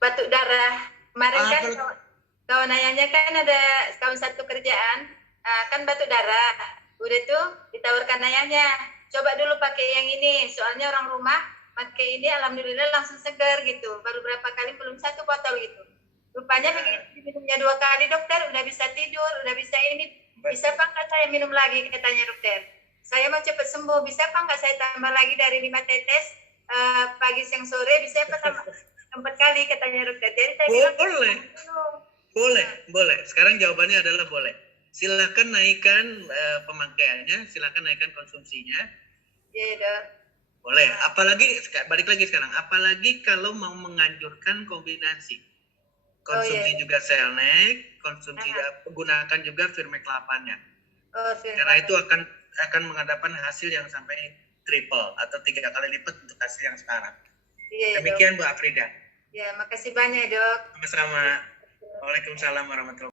batuk darah. Kemarin kan kalau kawan ayahnya kan ada kawan satu kerjaan, kan batuk darah. Udah tuh ditawarkan ayahnya, coba dulu pakai yang ini, soalnya orang rumah pakai ini alhamdulillah langsung segar gitu. Baru berapa kali, belum satu botol gitu. Rupanya begitu minumnya 2 kali dokter, udah bisa tidur, udah bisa ini. Bisa apa nggak saya minum lagi, katanya dokter. Saya mau cepat sembuh, bisa apa nggak saya tambah lagi dari 5 tetes pagi siang sore, bisa apa tambah 4 kali, katanya dokter. Jadi saya bilang, boleh. Sekarang jawabannya adalah boleh. Silakan naikkan pemakaiannya, silakan naikkan konsumsinya. Iya dok. Boleh. Apalagi balik lagi sekarang, apalagi kalau mau menganjurkan kombinasi. Konsumsi juga Selnek, gunakan juga Firmek 8-nya. Karena itu akan mengadakan hasil yang sampai triple atau 3 kali lipat untuk hasil yang sekarang. Demikian Bu Afrida. Ya, makasih banyak dok. Sama-sama. Waalaikumsalam warahmatullahi wabarakatuh.